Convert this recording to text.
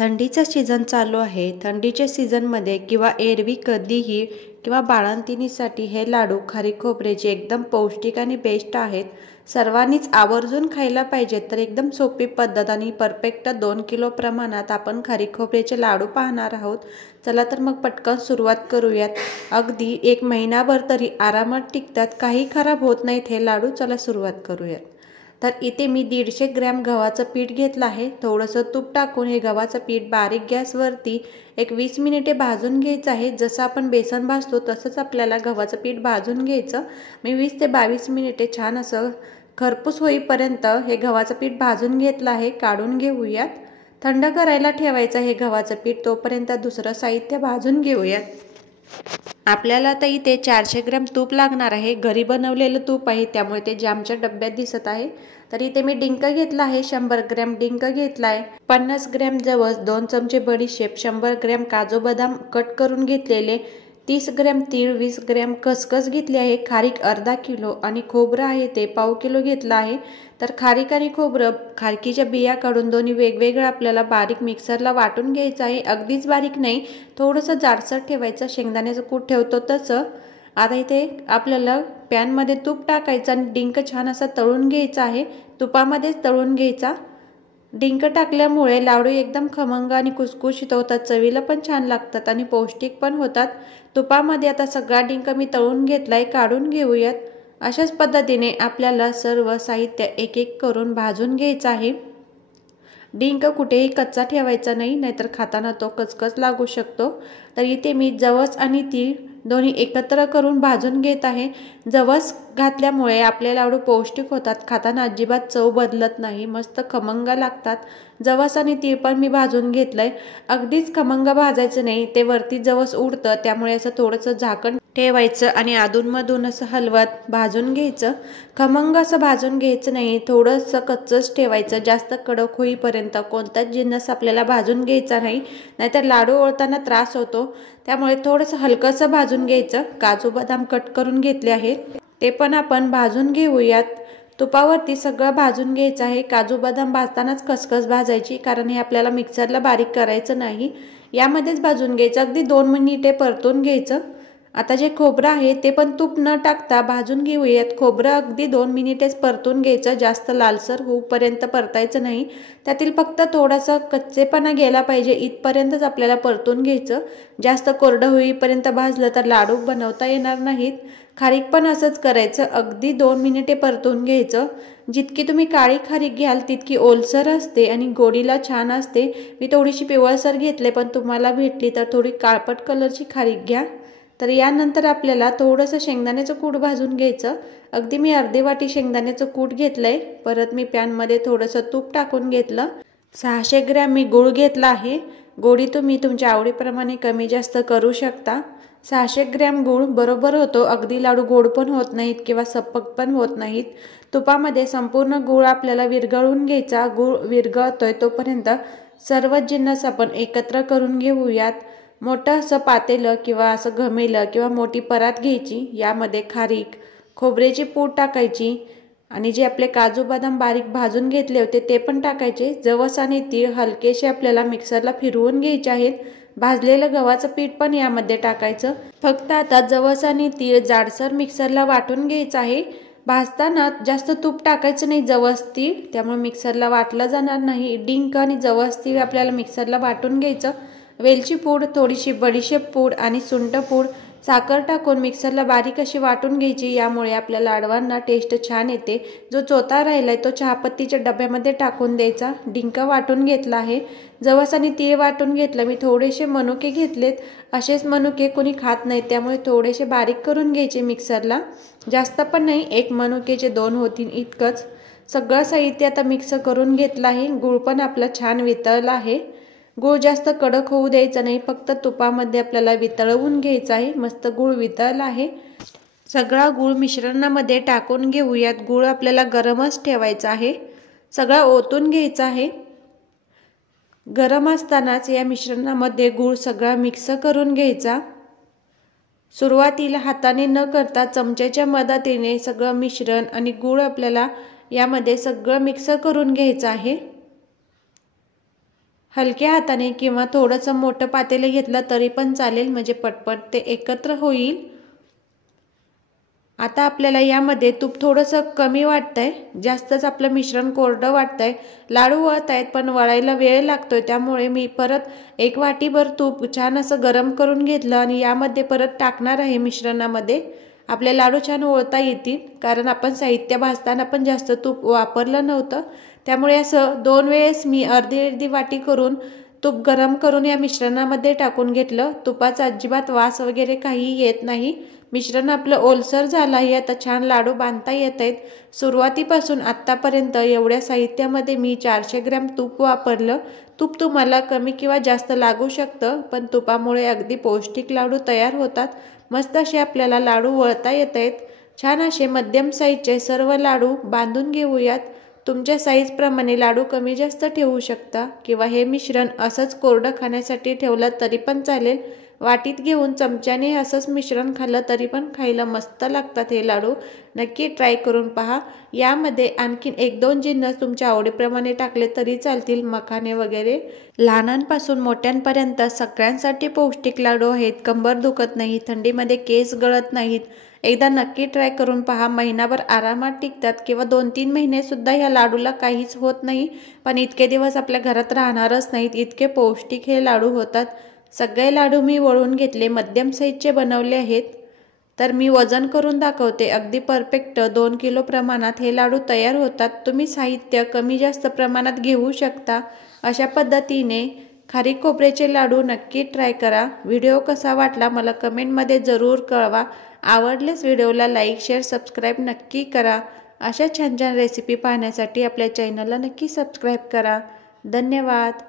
थंडीचा सीझन चालू आहे। थंडीच्या सीझनमध्ये किंवा एरवी कधीही किंवा बाळंतिणीसाठी हे लाडू खारी खोबऱ्याचे एकदम पौष्टिक आणि बेस्ट आहेत। सर्वांनीच आवर्जून खायला पाहिजेत। तर एकदम सोपी पद्धत आणि परफेक्ट 2 किलो प्रमाणात आपण खारी खोबऱ्याचे लाडू पाहणार आहोत। चला तर मग पटकन सुरुवात करूयात। अगदी 1 महिनाभर तरी आरामात टिकतात, काही खराब होत नाहीत हे लाडू। चला सुरुवात करूयात। तर इथे मी 150 ग्रॅम गव्हाचं पीठ घेतलं आहे। थोडंसं तूप टाकून हे गव्हाचं पीठ बारीक गॅसवरती एक 20 मिनिटे भाजून घ्यायचं आहे। जसं आपण बेसन भाजतो तसंच आपल्याला गव्हाचं पीठ भाजून घ्यायचं। मी 20 ते 22 मिनिटे छान असं खरपूस होईपर्यंत हे गव्हाचं पीठ भाजून घेतलं आहे। काढून घेऊयात। थंड करायला ठेवायचं हे गव्हाचं पीठ, तोपर्यंत दुसरं साहित्य भाजून घेऊयात। आपल्याला आता इथे 400 ग्रॅम तूप लागणार आहे। घरी बनवलेलं तूप आहे, त्यामुळे ते जामच्या डब्यात दिसत आहे। तर इथे मी डिंक घेतला आहे, 100 ग्रॅम डिंक घेतला आहे, 50 ग्रॅम जवस, 2 चमचे बडीशेप, 100 ग्रॅम काजू बदाम कट करून घेतलेले, 30 ग्रॅम तीळ, 20 ग्रॅम खसखस घेतली आहे, खारीक अर्धा किलो आणि खोबरं आहे ते पाव किलो घेतलं आहे। तर खारीक आणि खोबरं, खारकीच्या बिया काढून दोन्ही वेगवेगळं आपल्याला बारीक मिक्सरला वाटून घ्यायचं आहे। अगदीच बारीक नाही, थोडंसं जाडसर ठेवायचं, शेंगदाण्याचं कूट ठेवतो तसं। आता इथे आपल्याला पॅनमध्ये तूप टाकायचं आणि डिंक छान असा तळून घ्यायचा आहे। तुपामध्येच तळून घ्यायचा। डिंक टाकल्यामुळे लाडू एकदम खमंग आणि खुसखुशीत होतात, चवीला पण छान लागतात आणि पौष्टिक पण होतात। तुपामध्ये आता सगळा डिंक मी तळून घेतलाय, काढून घेऊयात। अशाच पद्धतीने आपल्याला सर्व साहित्य एक एक करून भाजून घ्यायचं आहे। डिंक कुठेही कच्चा ठेवायचा नाही, नाहीतर खाताना तो कचकच लागू शकतो। तर इथे मी जवस आणि तीळ दोन्ही एकत्र करून भाजून घेत आहे। जवस घातल्यामुळे आपले लाडू पौष्टिक होतात, खाताना अजिबात चव बदलत नाही, मस्त खमंग लागतात। जवस आणि तीळ पण मी भाजून घेतलंय। अगदीच खमंग भाजायचं नाही, ते वरती जवस उडतं, त्यामुळे असं थोडंसं झाकण ठेवायचं आणि अधूनमधून असं हलवत भाजून घ्यायचं। खमंग असं भाजून घ्यायचं नाही, थोडंसं कच्चच ठेवायचं। जास्त कडक होईपर्यंत कोणताच जिन्नस आपल्याला भाजून घ्यायचा नाही, नाहीतर लाडू ओळताना त्रास होतो। त्यामुळे थोडंसं हलकंसं भाजून घ्यायचं। काजू बदाम कट करून घेतले आहेत, ते पण आपण भाजून घेऊयात। तुपावरती सगळं भाजून घ्यायचं आहे। काजू बदाम भाजतानाच खसखस भाजायची, कारण हे आपल्याला मिक्सरला बारीक करायचं नाही, यामध्येच भाजून घ्यायचं। अगदी 2 मिनिटे परतून घ्यायचं। आता जे खोबरं आहे ते पण तूप न टाकता भाजून घेऊयात। खोबरं अगदी 2 मिनिटेच परतून घ्यायचं, जास्त लालसर होऊपर्यंत परतायचं नाही। त्यातील फक्त थोडासा कच्चेपणा गेला पाहिजे इथपर्यंतच आपल्याला परतून घ्यायचं। जास्त कोरडं होईपर्यंत भाजलं तर लाडू बनवता येणार नाहीत। खारीक पण असंच करायचं, अगदी 2 मिनिटे परतून घ्यायचं। जितकी तुम्ही काळी खारीक घ्याल तितकी ओलसर असते आणि गोडीला छान असते। मी थोडीशी पिवळसर घेतले, पण तुम्हाला भेटली तर थोडी काळपट कलरची खारीक घ्या। तर यानंतर आपल्याला थोडंसं शेंगदाण्याचं कूट भाजून घ्यायचं। अगदी मी अर्धी वाटी शेंगदाण्याचं कूट घेतलंय। परत मी पॅनमध्ये थोडंसं तूप टाकून घेतलं। 600 ग्रॅम मी गूळ घेतला आहे। गोडी तुम्ही तुमच्या आवडीप्रमाणे कमी जास्त करू शकता। 600 ग्रॅम गूळ बरोबर होतो, अगदी लाडू गोड पण होत नाहीत किंवा सपक पण होत नाहीत। तुपामध्ये संपूर्ण गूळ आपल्याला विरघळून घ्यायचा। गूळ विरघळतोय तोपर्यंत सर्व जिन्नस आपण एकत्र करून घेऊयात। मोठं असं पातेलं किंवा असं घमेलं किंवा मोठी परात घ्यायची, यामध्ये खारीक, खोबऱ्याची पूड टाकायची आणि जे आपले काजू बदाम बारीक भाजून घेतले होते ते पण टाकायचे। जवस आणि तीळ हलकेसे आपल्याला मिक्सरला फिरवून घ्यायचे आहेत। भाजलेलं गव्हाचं पीठ पण यामध्ये टाकायचं। फक्त आता जवस आणि तीळ जाडसर मिक्सरला वाटून घ्यायचं आहे। भाजताना जास्त तूप टाकायचं नाही जवस तीळ, त्यामुळे मिक्सरला वाटलं जाणार नाही। डिंक आणि जवस तीळ आपल्याला मिक्सरला वाटून घ्यायचं। वेलची पूड, थोडीशी बडीशेप पूड आणि सुंठ पूड, साखर टाकून मिक्सरला बारीक अशी वाटून घ्यायची, यामुळे आपल्या लाडवांना टेस्ट छान येते। जो चोथा राहिलाय तो चहापत्तीच्या डब्यामध्ये टाकून द्यायचा। डिंक वाटून घेतला आहे, जवस आणि तीळ वाटून घेतलं। मी थोडेसे मनुके घेतलेत, असेच मनुके कोणी खात नाही, त्यामुळे थोडेसे बारीक करून घ्यायचे मिक्सरला, जास्त पण नाही, 1 मनुकेचे 2 होतील इतकंच। सगळं साहित्य आता मिक्स करून घेतलं आहे। गूळ पण आपला छान वितळला आहे। गूळ जास्त कडक होऊ द्यायचा नाही, फक्त तुपामध्ये आपल्याला वितळवून घ्यायचा आहे। मस्त गूळ वितळला आहे। सगळा गूळ मिश्रणामध्ये टाकून घेऊयात। गूळ आपल्याला गरमच ठेवायचा आहे, सगळा ओतून घ्यायचा आहे। गरम असतानाच या मिश्रणामध्ये गूळ सगळा मिक्स करून घ्यायचा। सुरुवातीला हाताने न करता चमच्याच्या मदतीने सगळं मिश्रण आणि गूळ आपल्याला यामध्ये सगळं मिक्स करून घ्यायचं आहे। हलक्या हाताने किंवा थोडंसं मोठं पातेलं घेतलं तरी पण चालेल, म्हणजे पटपट ते एकत्र होईल। आता आपल्याला यामध्ये तूप थोडंसं कमी वाटतंय, जास्तच आपलं मिश्रण कोरडं वाटतंय। लाडू वळत आहेत पण वळायला वेळ लागतोय, त्यामुळे मी परत 1 वाटीभर तूप छान असं गरम करून घेतलं आणि यामध्ये परत टाकणार आहे मिश्रणामध्ये। आपले लाडू छान वळता येतील, कारण आपण साहित्य भाजताना पण जास्त तूप वापरलं नव्हतं, त्यामुळे असं 2 वेळेस मी अर्धी वाटी करून तूप गरम करून या मिश्रणामध्ये टाकून घेतलं। तुपाचा अजिबात वास वगैरे काही येत नाही। मिश्रण आपलं ओलसर झालं आहे, आता छान लाडू बांधता येत आहेत। सुरुवातीपासून आत्तापर्यंत एवढ्या साहित्यामध्ये मी 400 ग्रॅम तूप वापरलं। तूप तुम्हाला कमी किंवा जास्त लागू शकतं, पण तुपामुळे अगदी पौष्टिक लाडू तयार होतात। मस्त असे आपल्याला लाडू वळता येत आहेत। छान असे मध्यम साईजचे सर्व लाडू बांधून घेऊयात। तुमच्या साईजप्रमाणे लाडू कमी जास्त ठेवू शकता किंवा हे मिश्रण असंच कोरडं खाण्यासाठी ठेवलं तरी पण चालेल। वाटीत घेऊन चमच्याने असंच मिश्रण खाल्लं तरी पण खायला मस्त लागतात हे लाडू। नक्की ट्राय करून पहा। यामध्ये आणखीन 1-2 जिन्नस तुमच्या आवडीप्रमाणे टाकले तरी चालतील, मखाने वगैरे। लहानांपासून मोठ्यांपर्यंत सगळ्यांसाठी पौष्टिक लाडू आहेत। कंबर दुखत नाही, थंडीमध्ये केस गळत नाहीत। एकदा नक्की ट्राय करून पहा। महिनाभर आरामात टिकतात किंवा 2-3 महिने सुद्धा ह्या लाडूला काहीच होत नाही, पण इतके दिवस आपल्या घरात राहणारच नाहीत, इतके पौष्टिक हे लाडू होतात। सगळे लाडू मी वळून घेतले, मध्यम साईजचे बनवले आहेत। तर मी वजन करून दाखवते, अगदी परफेक्ट 2 किलो प्रमाणात हे लाडू तयार होतात। तुम्ही साहित्य कमी जास्त प्रमाणात घेऊ शकता। अशा पद्धतीने खारीक खोबऱ्याचे लाडू नक्की ट्राय करा। व्हिडिओ कसा वाटला मला कमेंटमध्ये जरूर कळवा। आवडल्यास व्हिडिओला लाईक, शेअर, सबस्क्राईब नक्की करा। अशा छान छान रेसिपी पाहण्यासाठी आपल्या चॅनलला नक्की सबस्क्राईब करा। धन्यवाद।